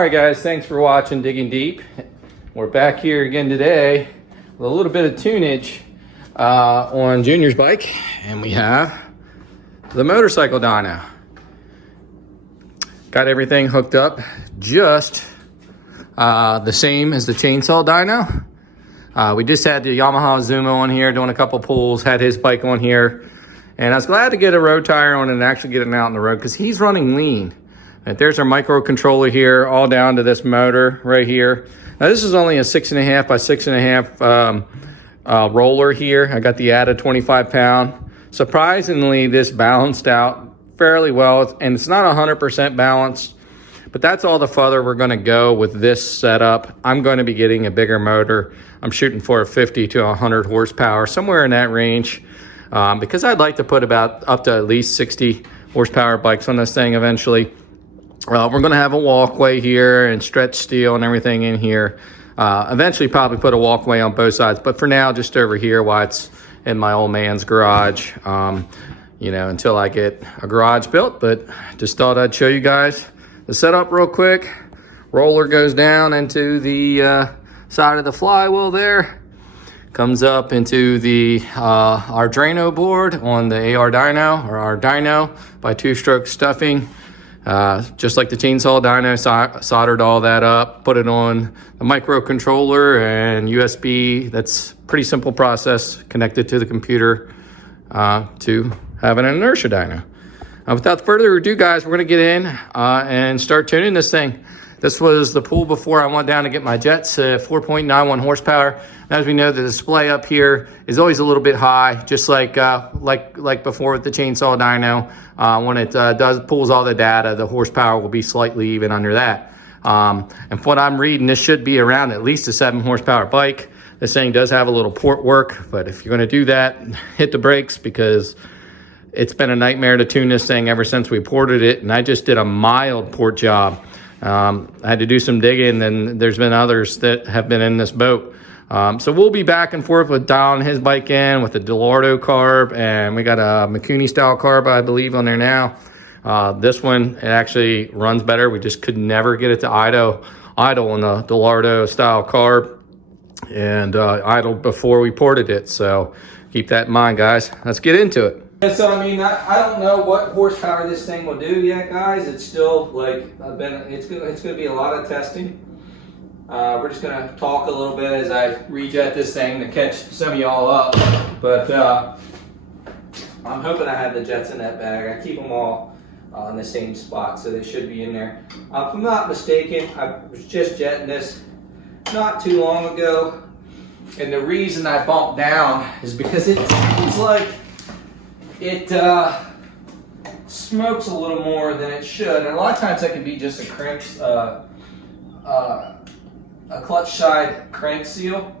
right, guys, thanks for watching Digging Deep. We're back here again today with a little bit of tunage on Junior's bike, and we have the motorcycle dyno. Got everything hooked up just the same as the chainsaw dyno. We just had the Yamaha Zumo on here doing a couple pulls, had his bike on here, and I was glad to get a road tire on it and actually get it out on the road because he's running lean. And there's our microcontroller here, all down to this motor right here. Now this is only a 6.5 by 6.5 roller here. I got the added 25 pound. Surprisingly, this balanced out fairly well, and it's not 100% balanced, but that's all the further we're gonna go with this setup. I'm gonna be getting a bigger motor. I'm shooting for a 50 to 100 horsepower, somewhere in that range, because I'd like to put about up to at least 60 horsepower bikes on this thing eventually. We're going to have a walkway here and stretch steel and everything in here. Eventually probably put a walkway on both sides, but for now just over here while it's in my old man's garage, you know, until I get a garage built. But just thought I'd show you guys the setup real quick. Roller goes down into the side of the flywheel there, comes up into the our Dyno board on the AR dyno, or our dyno, by two-stroke stuffing. Just like the chainsaw dyno, soldered all that up, put it on the microcontroller and USB. That's pretty simple process, connected to the computer to have an inertia dyno. Without further ado, guys, we're gonna get in and start tuning this thing. This was the pull before I went down to get my jets, 4.91 horsepower. And as we know, the display up here is always a little bit high, just like before with the chainsaw dyno. When it pulls all the data, the horsepower will be slightly even under that. And from what I'm reading, this should be around at least a 7 horsepower bike. This thing does have a little port work, but if you're gonna do that, hit the brakes, because it's been a nightmare to tune this thing ever since we ported it. And I just did a mild port job. I had to do some digging, and there's been others that have been in this boat. So we'll be back and forth with dialing his bike in with the Delardo carb, and we got a Mikuni style carb, I believe, on there now. This one, it actually runs better. We just could never get it to idle on the Delardo style carb, and idle before we ported it. So keep that in mind, guys. Let's get into it. So I mean, I don't know what horsepower this thing will do yet, guys. It's still like it's gonna be a lot of testing. We're just gonna talk a little bit as I rejet this thing to catch some of y'all up. But I'm hoping I have the jets in that bag. I keep them all in the same spot, so they should be in there. If I'm not mistaken, I was just jetting this not too long ago, and the reason I bumped down is because it seems like it smokes a little more than it should, and a lot of times that can be just a crank, a clutch side crank seal.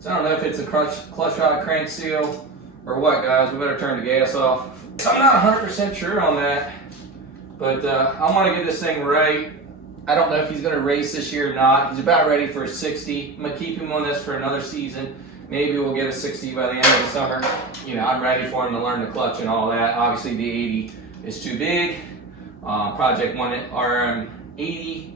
So I don't know if it's a clutch side crank seal or what, guys. We better turn the gas off. So I'm not 100% sure on that, but I want to get this thing right. I don't know if he's going to race this year or not. He's about ready for a 60. I'm going to keep him on this for another season. Maybe we'll get a 60 by the end of the summer. You know, I'm ready for him to learn the clutch and all that. Obviously, the 80 is too big. Project 1 RM80,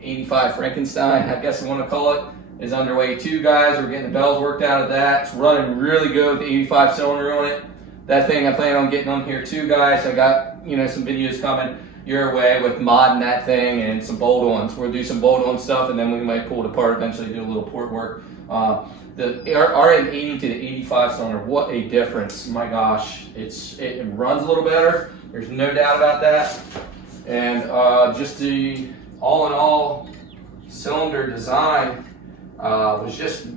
85 Frankenstein, I guess I want to call it, is underway too, guys. We're getting the bells worked out of that. It's running really good with the 85 cylinder on it. That thing I plan on getting on here too, guys. I got, you know, some videos coming your way with modding that thing and some bolt-ons. We'll do some bolt-on stuff, and then we might pull it apart eventually, do a little port work. The RM80 to the 85 cylinder, what a difference. My gosh, it runs a little better. There's no doubt about that. And just the all in all cylinder design was just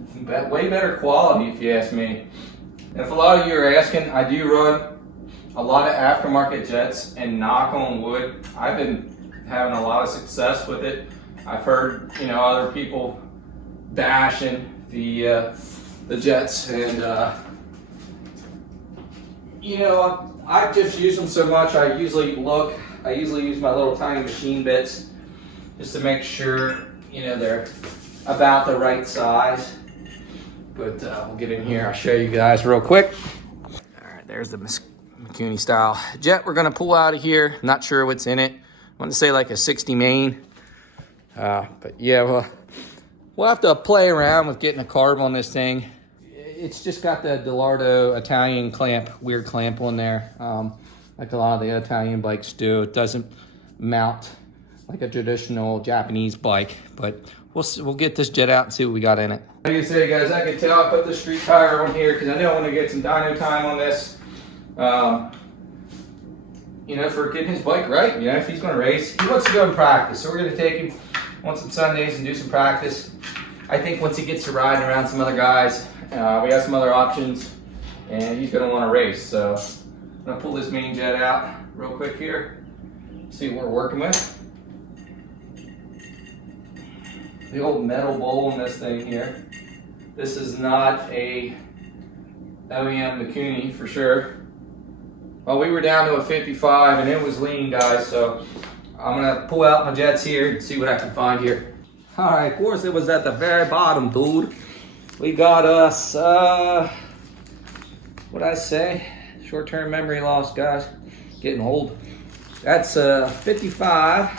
way better quality, if you ask me. And if a lot of you are asking, I do run a lot of aftermarket jets, and knock on wood, I've been having a lot of success with it. I've heard, you know, other people bashing the jets, and you know, I've just used them so much. I usually use my little tiny machine bits just to make sure, you know, they're about the right size. But we'll get in here, I'll show you guys real quick. All right, there's the Mikuni style jet we're gonna pull out of here. Not sure what's in it. want to say like a 60 main. But yeah, we'll have to play around with getting a carb on this thing. It's just got the Delardo Italian clamp, weird clamp on there. Like a lot of the Italian bikes do. It doesn't mount like a traditional Japanese bike, but we'll get this jet out and see what we got in it. Like I say, guys, I can tell I put the street tire on here because I know I want to get some dyno time on this. You know, for getting his bike right. You know, if he's going to race, he wants to go and practice. So we're going to take him on some Sundays and do some practice. I think once he gets to riding around some other guys, we have some other options, and he's going to want to race. So I'm going to pull this main jet out real quick here, see what we're working with. The old metal bowl in this thing here. This is not a OEM Mikuni for sure. Well, we were down to a 55 and it was lean, guys, so I'm gonna pull out my jets here and see what I can find here. All right, of course it was at the very bottom, dude. We got us, what'd I say? Short-term memory loss, guys. Getting old. That's 55.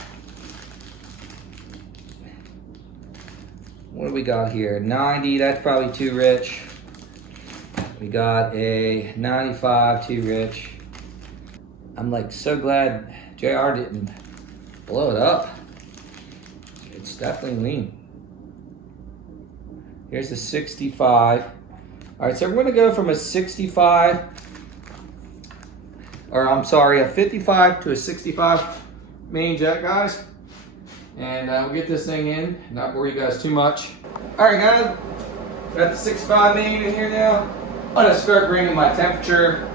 What do we got here? 90, that's probably too rich. We got a 95, too rich. I'm like so glad JR didn't blow it up. It's definitely lean. Here's the 65. All right, so we're gonna go from a 65, or I'm sorry, a 55 to a 65 main jet, guys. And we'll get this thing in, not bore you guys too much. All right, guys, got the 65 main in here now. I'm gonna start bringing my temperature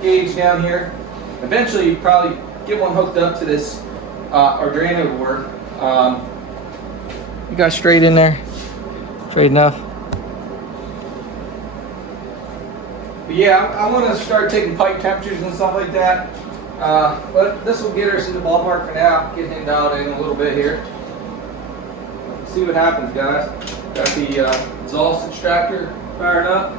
gauge down here. Eventually, you probably get one hooked up to this Arduino board. You got straight in there? Straight enough? But yeah, I want to start taking pipe temperatures and stuff like that. But this will get us in the ballpark for now. Get him dialed in a little bit here. Let's see what happens, guys. Got the exhaust extractor fired up.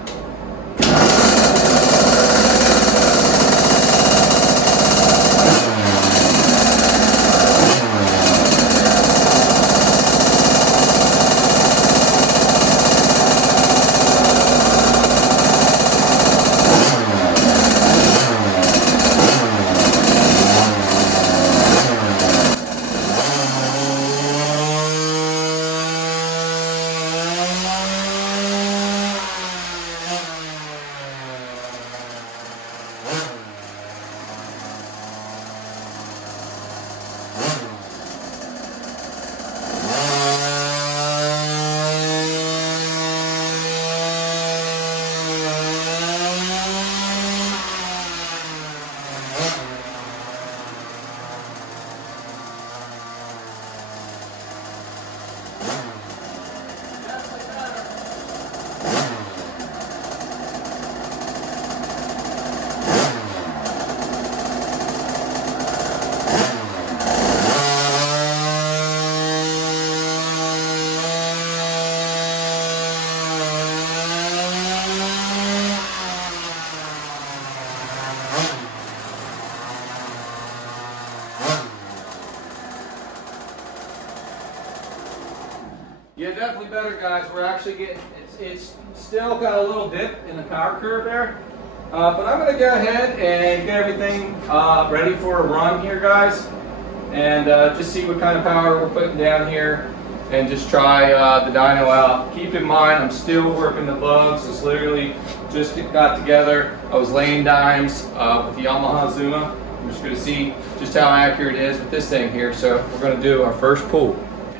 Yeah, definitely better, guys. We're actually getting, it's still got a little dip in the power curve there. But I'm going to go ahead and get everything ready for a run here, guys. And just see what kind of power we're putting down here. And just try the dyno out. Keep in mind, I'm still working the bugs. It's literally just got together. I was laying dimes with the Yamaha Zuma. I'm just going to see just how accurate it is with this thing here. So we're going to do our first pull.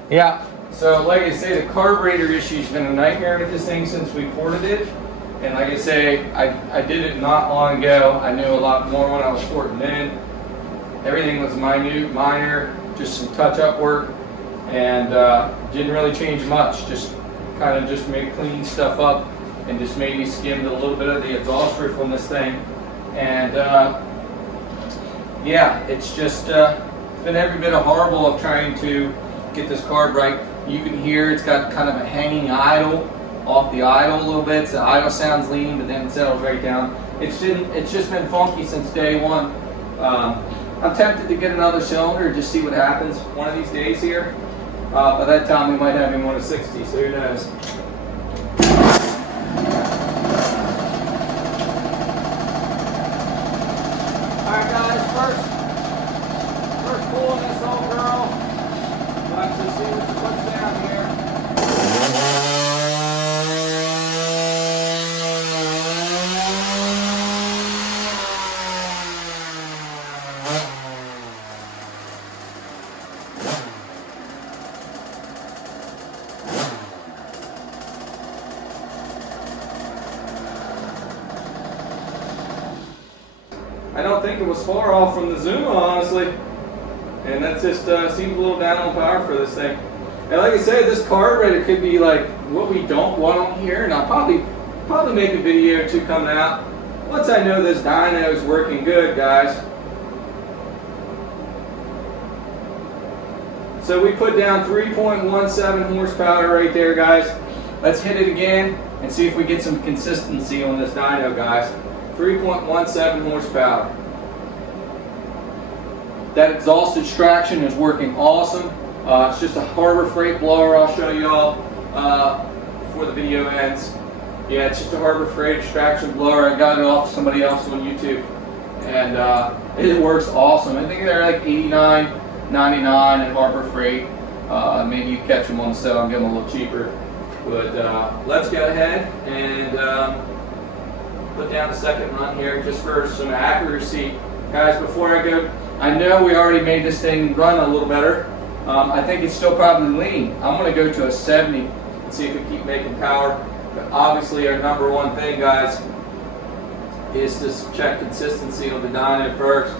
Yeah. So like I say, the carburetor issue has been a nightmare with this thing since we ported it. And like I say, I did it not long ago. I knew a lot more when I was porting in. Everything was minor, just some touch-up work, and didn't really change much. Just kind of just made clean stuff up and just maybe skimmed a little bit of the exhaust roof on this thing. And yeah, it's just been every bit of horrible of trying to get this carb right. You can hear it's got kind of a hanging idle off the idle a little bit. So the idle sounds lean, but then it settles right down. It's just been funky since day one. I'm tempted to get another cylinder and just see what happens one of these days here. By that time we might have him on a 60, so who knows. Alright guys, first pull on this old girl. We'll actually see what she puts down here. I don't think it was far off from the Zuma, honestly. And that just seems a little down on power for this thing. And like I said, this carburetor could be like what we don't want on here. And I'll probably make a video or two coming out once I know this dyno is working good, guys. So we put down 3.17 horsepower right there, guys. Let's hit it again and see if we get some consistency on this dyno, guys. 3.17 horsepower. That exhaust extraction is working awesome. It's just a Harbor Freight blower. I'll show y'all before the video ends. Yeah, it's just a Harbor Freight extraction blower. I got it off somebody else on YouTube, and it works awesome. I think they're like $89.99 at Harbor Freight. Maybe you catch them on the sale and get them a little cheaper. But let's go ahead and put down the second run here just for some accuracy. Guys, before I go, I know we already made this thing run a little better. I think it's still probably lean. I'm going to go to a 70 and see if we keep making power. But obviously our number one thing, guys, is to check consistency on the dyno first.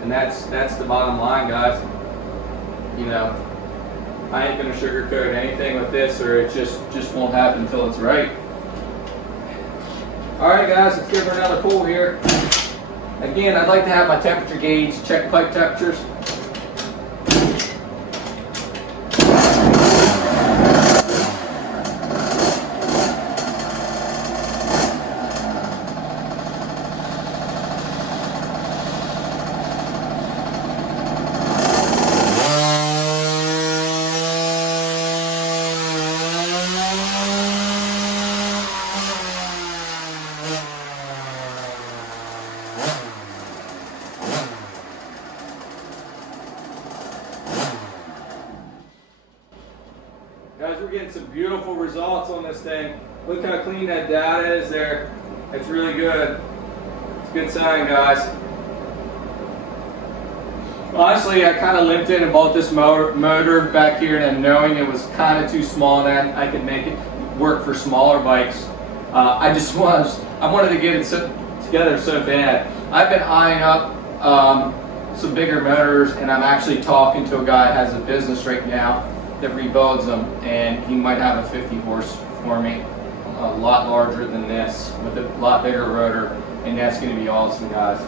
And that's the bottom line, guys. You know, I ain't going to sugarcoat anything with this, or it just won't happen until it's right. Alright guys, let's give her another pull here. Again, I'd like to have my temperature gauge, check pipe temperatures. Guys, we're getting some beautiful results on this thing. Look how clean that data is there. It's really good. It's a good sign, guys. Honestly, I kind of limped in and bought this motor back here, and knowing it was kind of too small and I could make it work for smaller bikes. I wanted to get it together so bad. I've been eyeing up some bigger motors, and I'm actually talking to a guy that has a business right now that rebuilds them, and he might have a 50 horse for me, a lot larger than this with a lot bigger rotor, and that's going to be awesome, guys.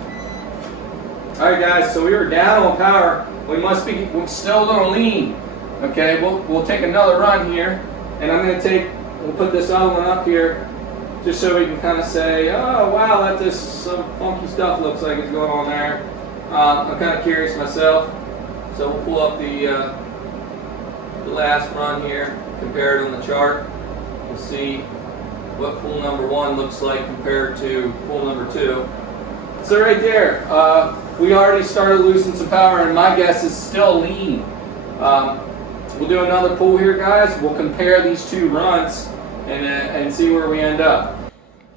Alright guys, so we were down on power. We're still a little lean. Okay, we'll take another run here, and we'll put this other one up here just so we can kind of say, oh wow, that just some funky stuff looks like it's going on there. I'm kind of curious myself, so we'll pull up the last run here, compare it on the chart. We'll see what pool number 1 looks like compared to pool number 2. So right there, we already started losing some power, and my guess is still lean. We'll do another pool here, guys. We'll compare these two runs and see where we end up.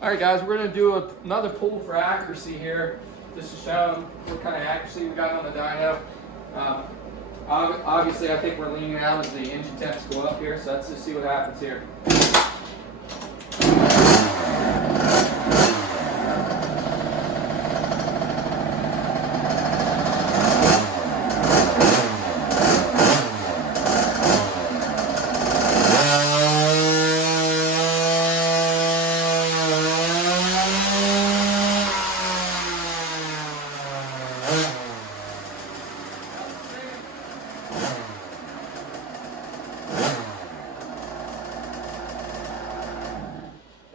All right, guys, we're going to do another pool for accuracy here, just to show them what kind of accuracy we got on the dyno. Obviously, I think we're leaning out as the engine temps go up here, so let's just see what happens here.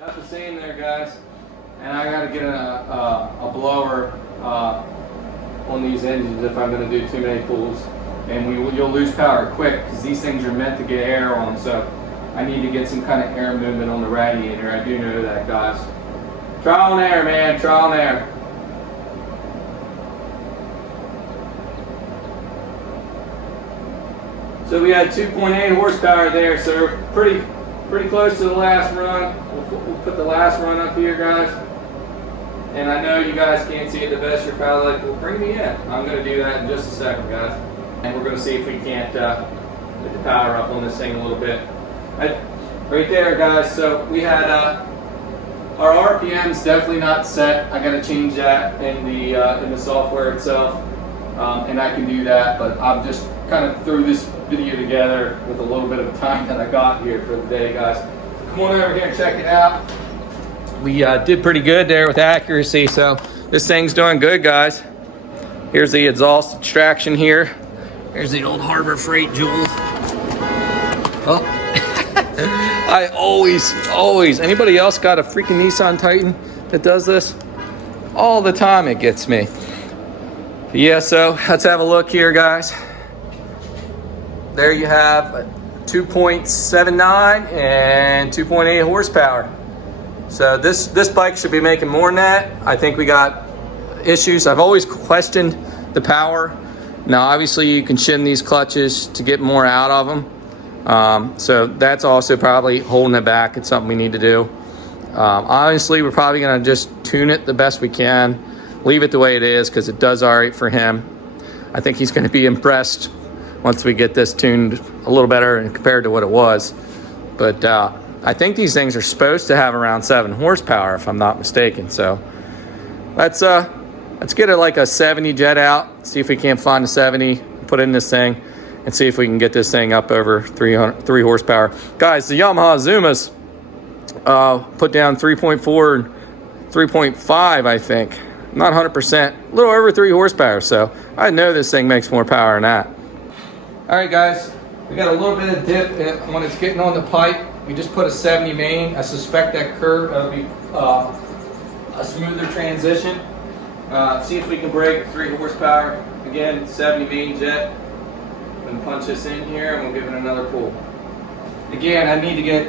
Got the same there, guys, and I got to get a blower on these engines if I'm going to do too many pulls, and you'll lose power quick because these things are meant to get air on them. So I need to get some kind of air movement on the radiator. I do know that, guys. Trial and error, man. Trial and error. So we had 2.8 horsepower there, so we're pretty close to the last run. We'll put the last run up here, guys. And I know you guys can't see it the best. You're probably like, well, bring me in. I'm going to do that in just a second, guys. And we're going to see if we can't get the power up on this thing a little bit. Right there, guys. So we had our RPM's definitely not set. I got to change that in the software itself, and I can do that. But I'm just kind of threw this video together with a little bit of time that I got here for the day, guys. Come on over here and check it out. We did pretty good there with accuracy, so this thing's doing good, guys. Here's the exhaust extraction here. Here's the old Harbor Freight Joule. Oh, I always, anybody else got a freaking Nissan Titan that does this? All the time it gets me. Yeah, so let's have a look here, guys. There you have 2.79 and 2.8 horsepower. So this bike should be making more than that. I think we got issues. I've always questioned the power. Now, obviously, you can shin these clutches to get more out of them. So that's also probably holding it back. It's something we need to do. Honestly, we're probably going to just tune it the best we can. Leave it the way it is because it does all right for him. I think he's going to be impressed once we get this tuned a little better compared to what it was. But I think these things are supposed to have around 7 horsepower, if I'm not mistaken. So let's get it like a 70 jet out, see if we can't find a 70, put in this thing, and see if we can get this thing up over 3 horsepower. Guys, the Yamaha Zumas put down 3.4 and 3.5, I think. Not 100%, a little over 3 horsepower. So I know this thing makes more power than that. All right, guys, we got a little bit of dip when it's getting on the pipe. We just put a 70 main. I suspect that curve will be a smoother transition. See if we can break 3 horsepower. Again, 70 main jet. I'm gonna punch this in here and we'll give it another pull. Again, I need to get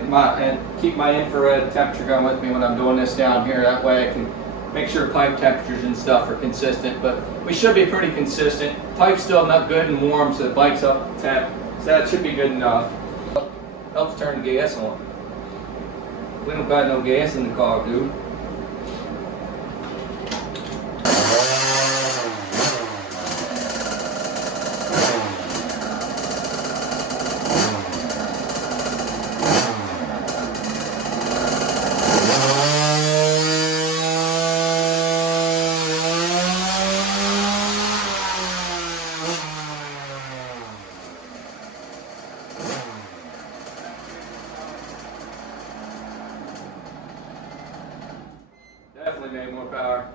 keep my infrared temperature going with me when I'm doing this down here. That way I can make sure pipe temperatures and stuff are consistent, but we should be pretty consistent. Pipe's still not good and warm, so the bike's up temp, so that should be good enough. Helps turn the gas on. We don't got no gas in the car, dude. Definitely made more power.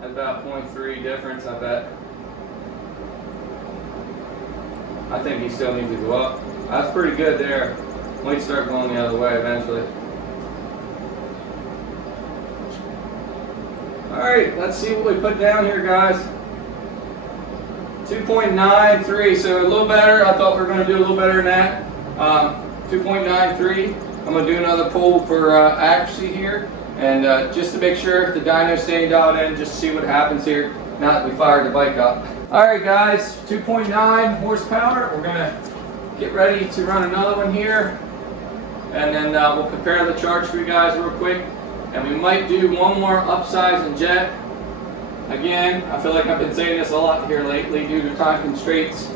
That's about 0.3 difference, I bet. I think he still needs to go up. That's pretty good there. Might start going the other way eventually. Alright, let's see what we put down here, guys. 2.93, so a little better. I thought we were going to do a little better than that. 2.93. I'm going to do another pull for accuracy here. And just to make sure if the dyno's staying dialed in, just to see what happens here now that we fired the bike up. Alright guys, 2.9 horsepower. We're going to get ready to run another one here. And then we'll compare the charts for you guys real quick. And we might do one more upsize and jet. Again, I feel like I've been saying this a lot here lately due to time constraints.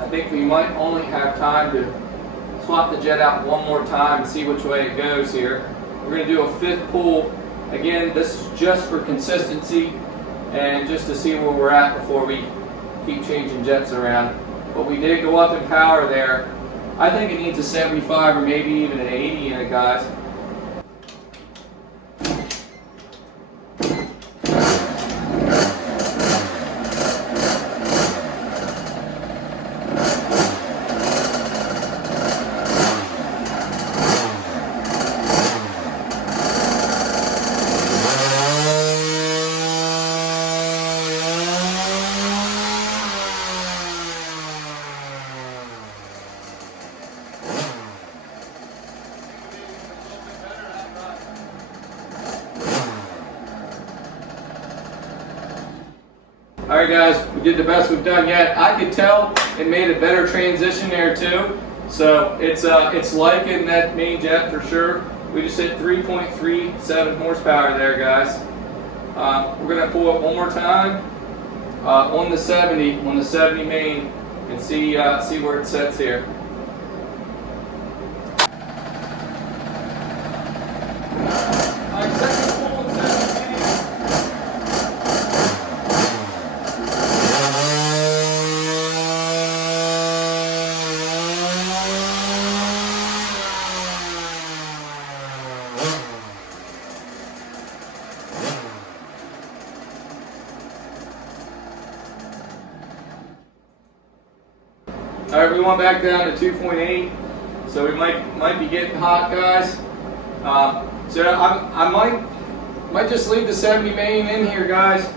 I think we might only have time to swap the jet out one more time and see which way it goes here. We're going to do a 5th pull. Again, this is just for consistency and just to see where we're at before we keep changing jets around. But we did go up in power there. I think it needs a 75 or maybe even an 80 in it, guys. right, guys, we did the best we've done yet. I could tell it made a better transition there too. So it's liking that main jet for sure. We just hit 3.37 horsepower there, guys. We're gonna pull it one more time on the 70 main, and see where it sets here. All right, we went back down to 2.8, so we might be getting hot, guys. So I might just leave the 70 main in here, guys.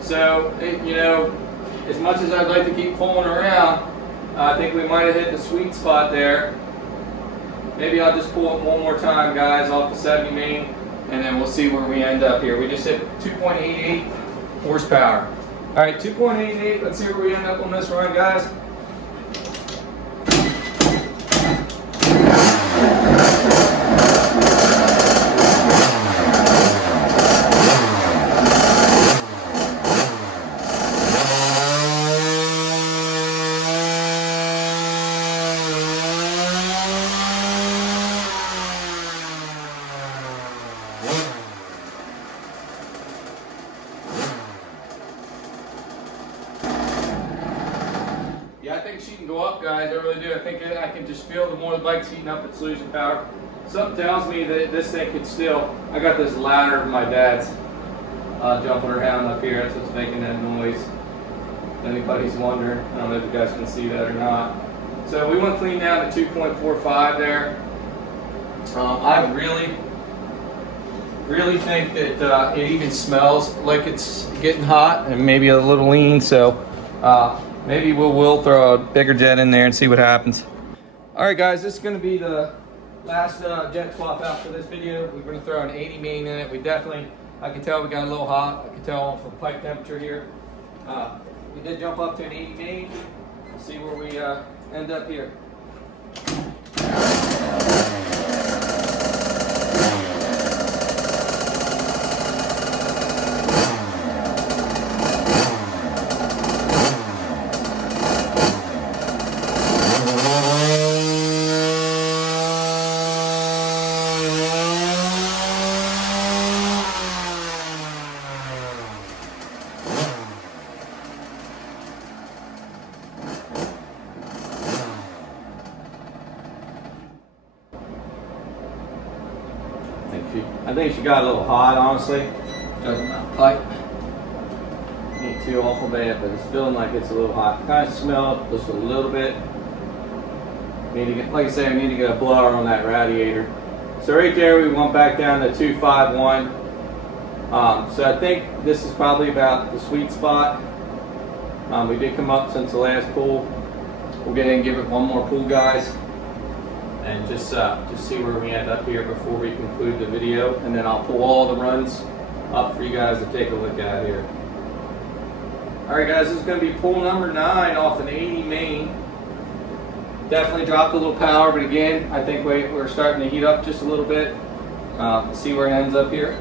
So you know, as much as I'd like to keep fooling around, I think we might have hit the sweet spot there. Maybe I'll just pull it one more time, guys, off the 70 main, and then we'll see where we end up here. We just hit 2.88 horsepower. All right, 2.88. Let's see where we end up on this run, guys. Yeah, I think she can go up, guys. I really do. I think I can just feel the more the bike's heating up, it's losing power. Something tells me that this thing could still. I got this ladder my dad's jumping around up here. That's what's making that noise. If anybody's wondering, I don't know if you guys can see that or not. So we went clean down to 2.45 there. I really think that it even smells like it's getting hot and maybe a little lean. So. Maybe we'll throw a bigger jet in there and see what happens. All right, guys, this is going to be the last jet swap out for this video. We're going to throw an 80 main in it. I can tell we got a little hot. I can tell off the pipe temperature here. We did jump up to an 80 main. We'll see where we end up here. I think she got a little hot, honestly. Judging that pipe. Ain't too awful bad, but it's feeling like it's a little hot. Kind of smell it just a little bit. Need to get, like I say, I need to get a blower on that radiator. So right there, we went back down to 251. So I think this is probably about the sweet spot. We did come up since the last pull. We'll get in and give it one more pull, guys, and just see where we end up here before we conclude the video, and then I'll pull all the runs up for you guys to take a look at here. All right, guys, this is going to be pull number 9 off an 80 main. Definitely dropped a little power, but again, I think we're starting to heat up just a little bit. See where it ends up here.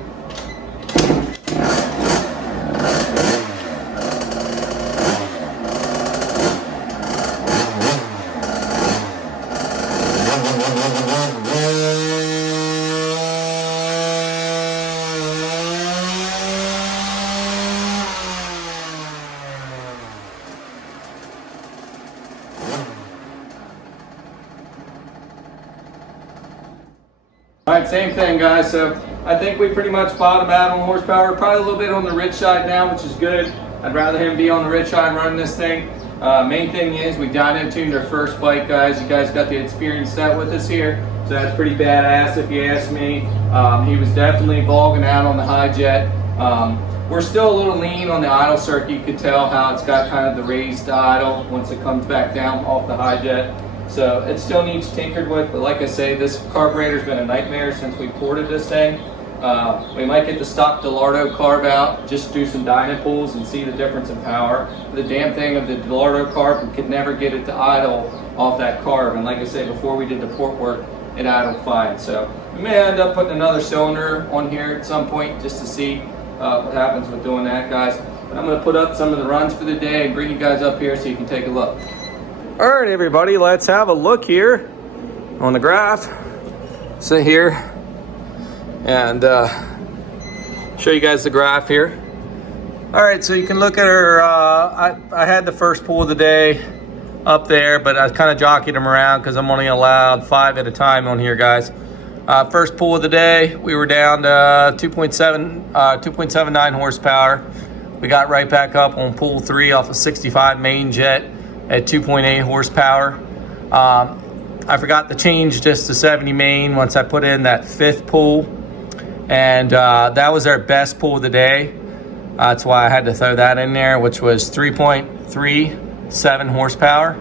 All right, same thing, guys. So I think we pretty much bottomed out on horsepower. Probably a little bit on the rich side now, which is good. I'd rather him be on the rich side running this thing. Main thing is we dyno tuned our first bike, guys. You guys got to experience that with us here. So that's pretty badass if you ask me. He was definitely bogging out on the high jet. We're still a little lean on the idle circuit. You could tell how it's got kind of the raised idle once it comes back down off the high jet. So it still needs tinkered with, but like I say, this carburetor's been a nightmare since we ported this thing. We might get the stock Delardo carb out, just do some dyno pulls and see the difference in power. The damn thing of the Delardo carb, we could never get it to idle off that carb. And like I said, before we did the port work, it idled fine. So we may end up putting another cylinder on here at some point just to see what happens with doing that, guys. But I'm gonna put up some of the runs for the day and bring you guys up here so you can take a look. All right, everybody, let's have a look here on the graph. Sit here and show you guys the graph here. All right, so you can look at her. I had the first pull of the day up there, but I kind of jockeyed them around because I'm only allowed 5 at a time on here, guys. First pull of the day, we were down to 2.79 horsepower. We got right back up on pull 3 off of 65 main jet at 2.8 horsepower. I forgot to change just to 70 main once I put in that 5th pull, and that was our best pull of the day. That's why I had to throw that in there, which was 3.37 horsepower.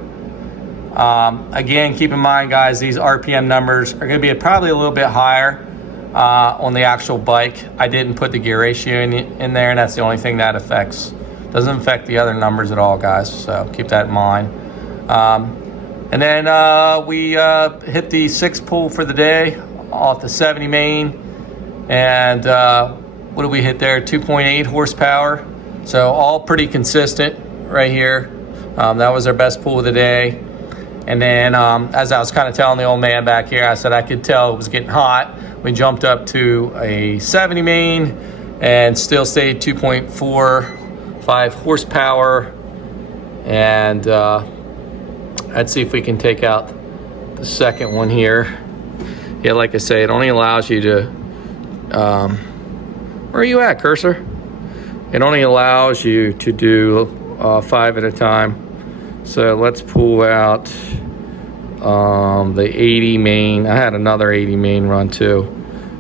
Again, keep in mind, guys, these RPM numbers are going to be probably a little bit higher on the actual bike. I didn't put the gear ratio in there, and that's the only thing that affects. Doesn't affect the other numbers at all, guys, so keep that in mind. And then we hit the 6th pull for the day off the 70 main, and what did we hit there? 2.8 horsepower. So all pretty consistent right here. That was our best pull of the day. And then as I was kind of telling the old man back here, I said I could tell it was getting hot. We jumped up to a 70 main and still stayed 2.45 horsepower. And let's see if we can take out the second one here. Yeah, like I say, it only allows you to, where are you at, cursor? It only allows you to do 5 at a time. So let's pull out the 80 main. I had another 80 main run too.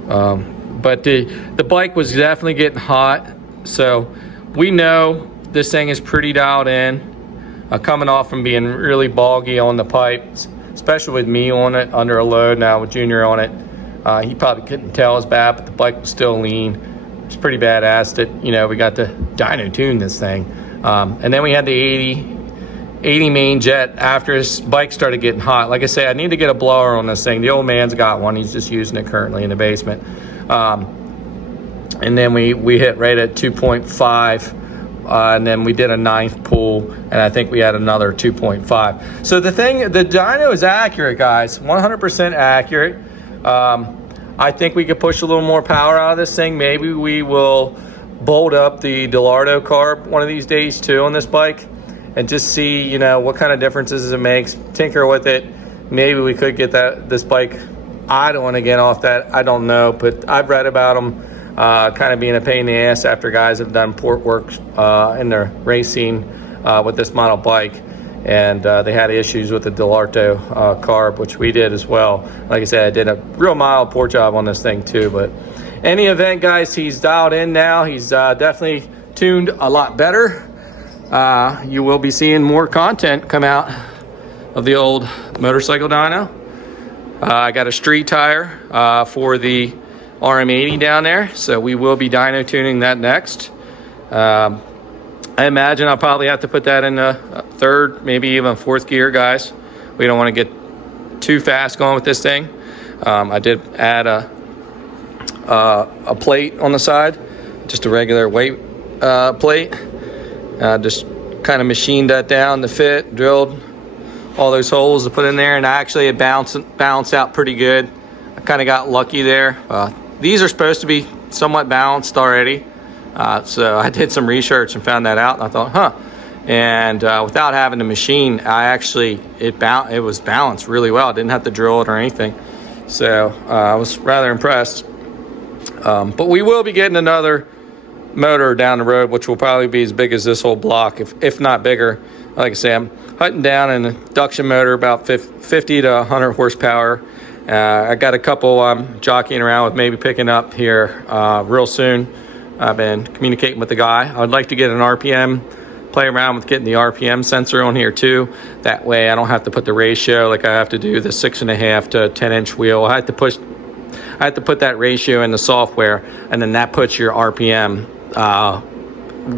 But the bike was definitely getting hot. So we know this thing is pretty dialed in. Coming off from being really boggy on the pipes, especially with me on it under a load now with Junior on it. He probably couldn't tell as bad, but the bike was still lean. It's pretty badass that, you know, we got to dyno tune this thing. And then we had the 80 main jet after his bike started getting hot. Like I say, I need to get a blower on this thing. The old man's got one. He's just using it currently in the basement. And then we hit right at 2.5. And then we did a 9th pull, and I think we had another 2.5. So the dyno is accurate, guys, 100% accurate. I think we could push a little more power out of this thing. Maybe we will bolt up the Delardo carb one of these days too on this bike and just see, you know, what kind of differences it makes, tinker with it. Maybe we could get this bike idling again off that. I don't know, but I've read about them kind of being a pain in the ass after guys have done port work in their racing with this model bike, and they had issues with the Delardo carb, which we did as well. Like I said, I did a real mild port job on this thing too. But any event, guys, he's dialed in now. He's definitely tuned a lot better. You will be seeing more content come out of the old motorcycle dyno. I got a street tire for the RM80 down there, so we will be dyno tuning that next. I imagine I'll probably have to put that in a 3rd, maybe even 4th gear, guys. We don't want to get too fast going with this thing. I did add a plate on the side, just a regular weight plate. Just kind of machined that down to fit, drilled all those holes to put in there, and actually it balanced out pretty good. I kind of got lucky there. These are supposed to be somewhat balanced already. So I did some research and found that out, and I thought, huh. And without having to machine, it was balanced really well. I didn't have to drill it or anything. So I was rather impressed. But we will be getting another motor down the road, which will probably be as big as this whole block, if not bigger. Like I say, I'm hunting down an induction motor about 50 to 100 horsepower. I got a couple I'm jockeying around with, maybe picking up here real soon. I've been communicating with the guy. I would like to get an RPM, play around with getting the RPM sensor on here too. That way I don't have to put the ratio like I have to do the 6.5 to 10-inch wheel. I I have to put that ratio in the software, and then that puts your RPM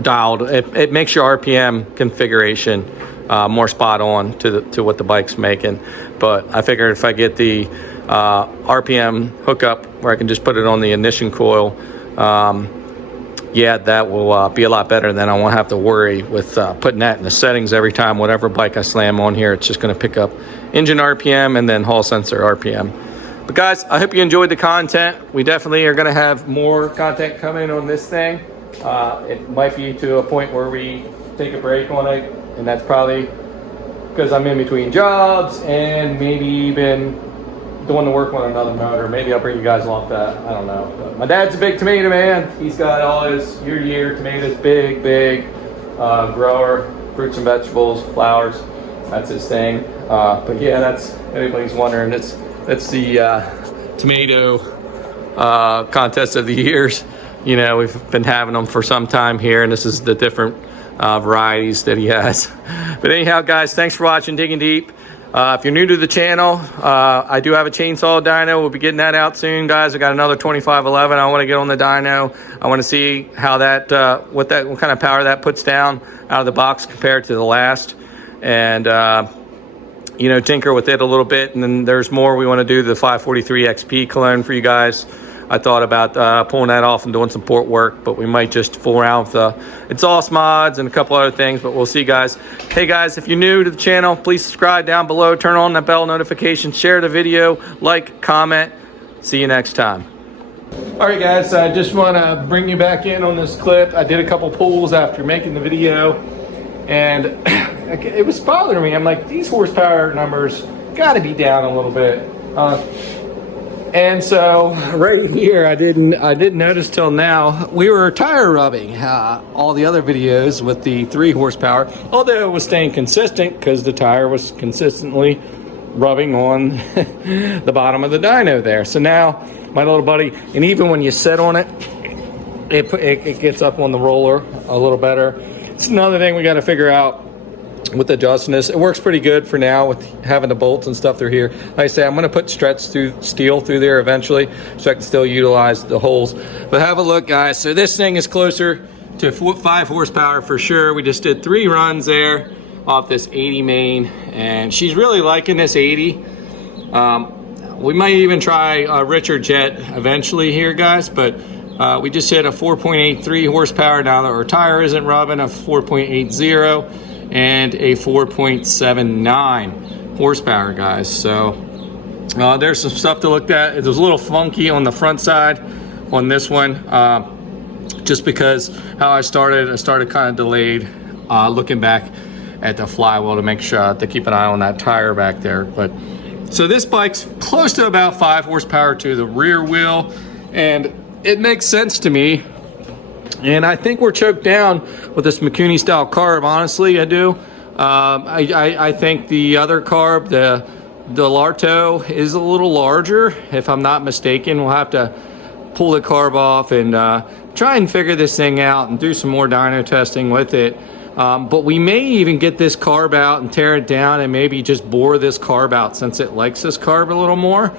dialed. It makes your RPM configuration more spot on to what the bike's making. But I figured if I get the RPM hookup where I can just put it on the ignition coil, yeah, that will be a lot better. Then I won't have to worry with putting that in the settings every time. Whatever bike I slam on here, it's just going to pick up engine RPM and then hall sensor RPM. But guys, I hope you enjoyed the content. We definitely are going to have more content coming on this thing. It might be to a point where we take a break on it, and that's probably because I'm in between jobs and maybe even going to work on another motor. Maybe I'll bring you guys along for that. I don't know. But my dad's a big tomato man. He's got all his year tomatoes, big grower, fruits and vegetables, flowers. That's his thing. But yeah, that's, anybody's wondering, it's the tomato contest of the years. You know, we've been having them for some time here, and this is the different varieties that he has. But anyhow, guys, thanks for watching Digging Deep. If you're new to the channel, I do have a chainsaw dyno. We'll be getting that out soon, guys. I got another 2511. I want to get on the dyno. I want to see how that, what kind of power that puts down out of the box compared to the last, and you know, tinker with it a little bit. And then there's more. We want to do the 543 XP clone for you guys. I thought about pulling that off and doing some port work, but we might just fool around with the exhaust mods and a couple other things, but we'll see, guys. Hey guys, if you're new to the channel, please subscribe down below, turn on that bell notification, share the video, like, comment. See you next time. All right, guys, I just want to bring you back in on this clip. I did a couple pulls after making the video, and it was bothering me. I'm like, these horsepower numbers got to be down a little bit. And so right here, I didn't notice till now, we were tire rubbing all the other videos with the 3 horsepower, although it was staying consistent because the tire was consistently rubbing on the bottom of the dyno there. So now my little buddy, and even when you sit on it, it gets up on the roller a little better. It's another thing we got to figure out with adjusting this. It works pretty good for now with having the bolts and stuff through here. Like I say, I'm going to put stretch steel through there eventually so I can still utilize the holes. But have a look, guys. So this thing is closer to 5 horsepower for sure. We just did 3 runs there off this 80 main, and she's really liking this 80. We might even try a richer jet eventually here, guys, but we just hit a 4.83 horsepower. Now our tire isn't rubbing, a 4.80 and a 4.79 horsepower, guys. So there's some stuff to look at. It was a little funky on the front side on this one, just because how I started kind of delayed, looking back at the flywheel to make sure to keep an eye on that tire back there. But so this bike's close to about 5 horsepower to the rear wheel, and it makes sense to me. And I think we're choked down with this Mikuni style carb. Honestly, I do. I think the other carb, the Larto, is a little larger, if I'm not mistaken. We'll have to pull the carb off and try and figure this thing out and do some more dyno testing with it. But we may even get this carb out and tear it down and maybe just bore this carb out, since it likes this carb a little more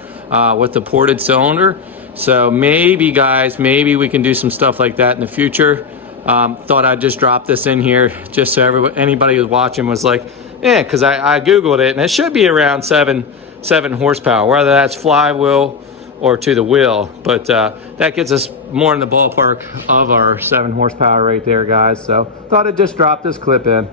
with the ported cylinder. So maybe, guys, maybe we can do some stuff like that in the future. Thought I'd just drop this in here just so anybody who's watching was like, yeah, because I Googled it, and it should be around 7 horsepower, whether that's flywheel or to the wheel. But that gets us more in the ballpark of our 7 horsepower right there, guys. So thought I'd just drop this clip in.